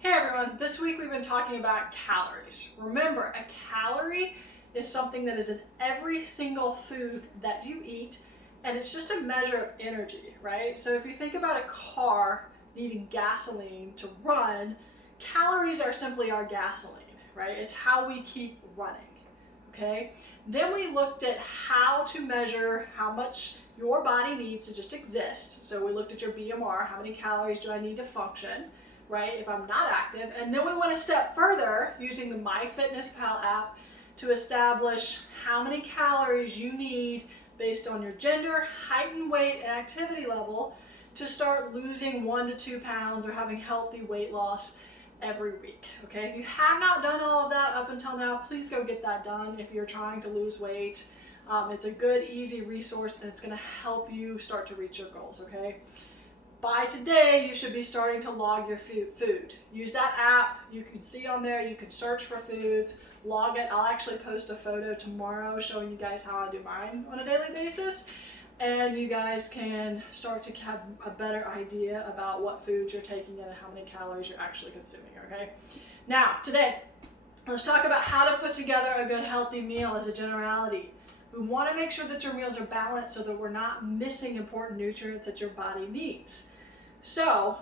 Hey everyone, this week we've been talking about calories. Remember, a calorie is something that is in every single food that you eat, and it's just a measure of energy, right? So if you think about a car needing gasoline to run, calories are simply our gasoline, right? It's how we keep running, okay? Then we looked at how to measure how much your body needs to just exist. So we looked at your BMR, how many calories do I need to function, right, if I'm not active. And then we went a step further using the MyFitnessPal app to establish how many calories you need based on your gender, height and weight, and activity level to start losing 1 to 2 pounds or having healthy weight loss every week. Okay, if you have not done all of that up until now, please go get that done if you're trying to lose weight. It's a good, easy resource, and it's going to help you start to reach your goals. Okay. By today, you should be starting to log your food. Use that app. You can see on there, you can search for foods, log it. I'll actually post a photo tomorrow showing you guys how I do mine on a daily basis. And you guys can start to have a better idea about what foods you're taking in and how many calories you're actually consuming, okay? Now, today, let's talk about how to put together a good healthy meal as a generality. We want to make sure that your meals are balanced so that we're not missing important nutrients that your body needs. So,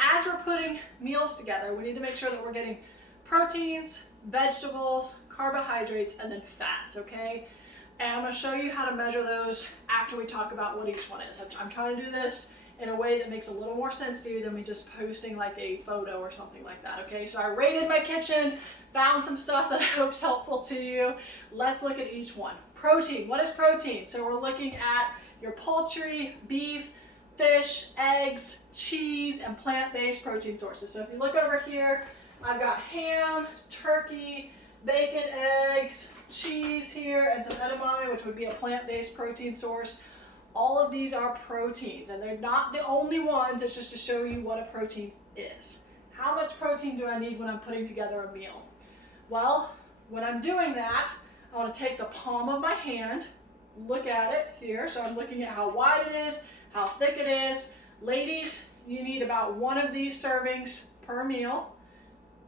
as we're putting meals together, we need to make sure that we're getting proteins, vegetables, carbohydrates, and then fats, okay? And I'm going to show you how to measure those after we talk about what each one is. I'm trying to do this in a way that makes a little more sense to you than me just posting like a photo or something like that, okay? So I raided my kitchen, found some stuff that I hope is helpful to you. Let's look at each one. Protein. What is protein? So we're looking at your poultry, beef, fish, eggs, cheese, and plant-based protein sources. So if you look over here, I've got ham, turkey, bacon, eggs, cheese here, and some edamame, which would be a plant-based protein source. All of these are proteins, and they're not the only ones. It's just to show you what a protein is. How much protein do I need when I'm putting together a meal? Well, when I'm doing that, I want to take the palm of my hand, look at it here. So I'm looking at how wide it is, how thick it is. Ladies, you need about 1 of these servings per meal.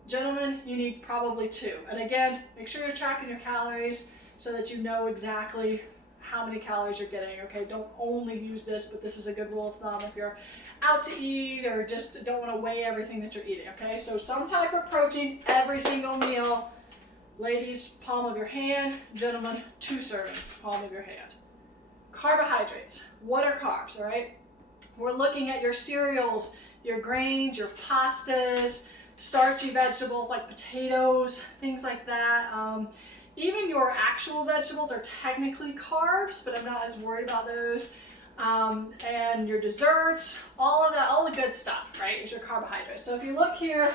Gentlemen, you need probably 2. And again, make sure you're tracking your calories so that you know exactly how many calories you're getting, okay? Don't only use this, but this is a good rule of thumb if you're out to eat or just don't want to weigh everything that you're eating, okay? So some type of protein every single meal. Ladies, palm of your hand. Gentlemen, 2 servings, palm of your hand. Carbohydrates. What are carbs, all right? We're looking at your cereals, your grains, your pastas, starchy vegetables like potatoes, things like that. Even your actual vegetables are technically carbs, but I'm not as worried about those. And your desserts, all of that, all the good stuff, right, is your carbohydrates. So if you look here,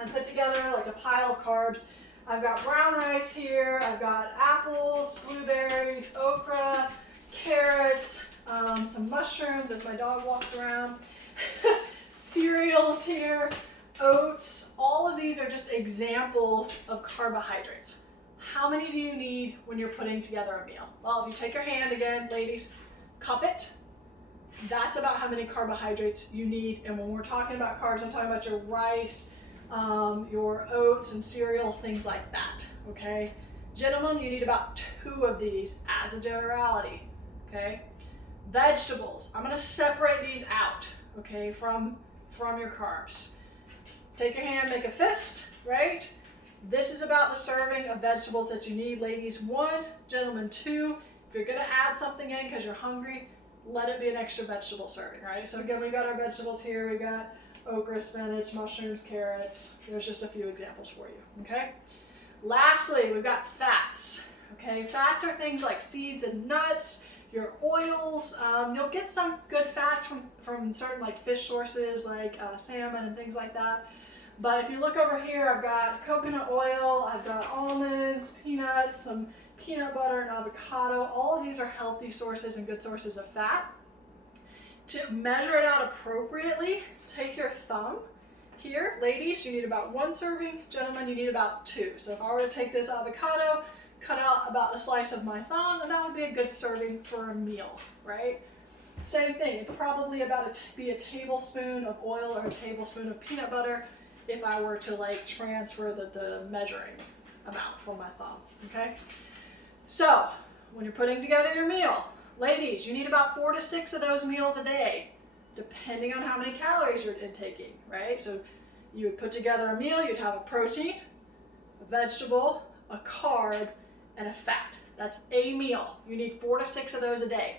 I put together like a pile of carbs. I've got brown rice here, I've got apples, blueberries, okra, carrots, some mushrooms as my dog walks around, cereals here, oats. All of these are just examples of carbohydrates. How many do you need when you're putting together a meal? Well, if you take your hand again, ladies, cup it. That's about how many carbohydrates you need. And when we're talking about carbs, I'm talking about your rice, your oats and cereals, things like that, okay? Gentlemen, you need about 2 of these as a generality, okay? Vegetables, I'm gonna separate these out, okay, from your carbs. Take your hand, make a fist, right? This is about the serving of vegetables that you need. Ladies, 1, gentlemen, 2. If you're gonna add something in because you're hungry, let it be an extra vegetable serving, right? So again, we got our vegetables here. We got okra, spinach, mushrooms, carrots. There's just a few examples for you, okay? Lastly, we've got fats, okay? Fats are things like seeds and nuts, your oils. You'll get some good fats from certain like fish sources like salmon and things like that. But if you look over here, I've got coconut oil, I've got almonds, peanuts, some peanut butter and avocado. All of these are healthy sources and good sources of fat. To measure it out appropriately, take your thumb here. Ladies, you need about 1 serving. Gentlemen, you need about 2. So if I were to take this avocado, cut out about a slice of my thumb, and that would be a good serving for a meal, right? Same thing, it'd probably be a tablespoon of oil or a tablespoon of peanut butter. if I were to like transfer the measuring amount from my thumb, okay? So when you're putting together your meal, ladies, you need about 4 to 6 of those meals a day, depending on how many calories you're intaking, right? So you would put together a meal, you'd have a protein, a vegetable, a carb, and a fat. That's a meal. You need 4 to 6 of those a day.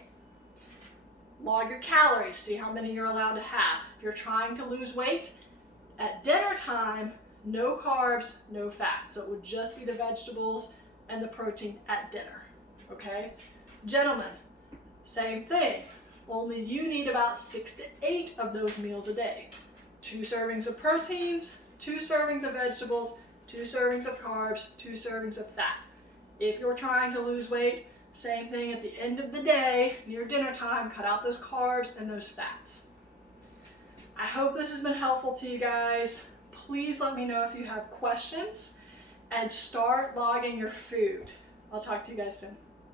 Log your calories, see how many you're allowed to have. If you're trying to lose weight, at dinner time, no carbs, no fat. So it would just be the vegetables and the protein at dinner, okay? Gentlemen, same thing. Only you need about 6 to 8 of those meals a day. 2 servings of proteins, 2 servings of vegetables, 2 servings of carbs, 2 servings of fat. If you're trying to lose weight, same thing at the end of the day, near dinner time, cut out those carbs and those fats. I hope this has been helpful to you guys. Please let me know if you have questions and start logging your food. I'll talk to you guys soon.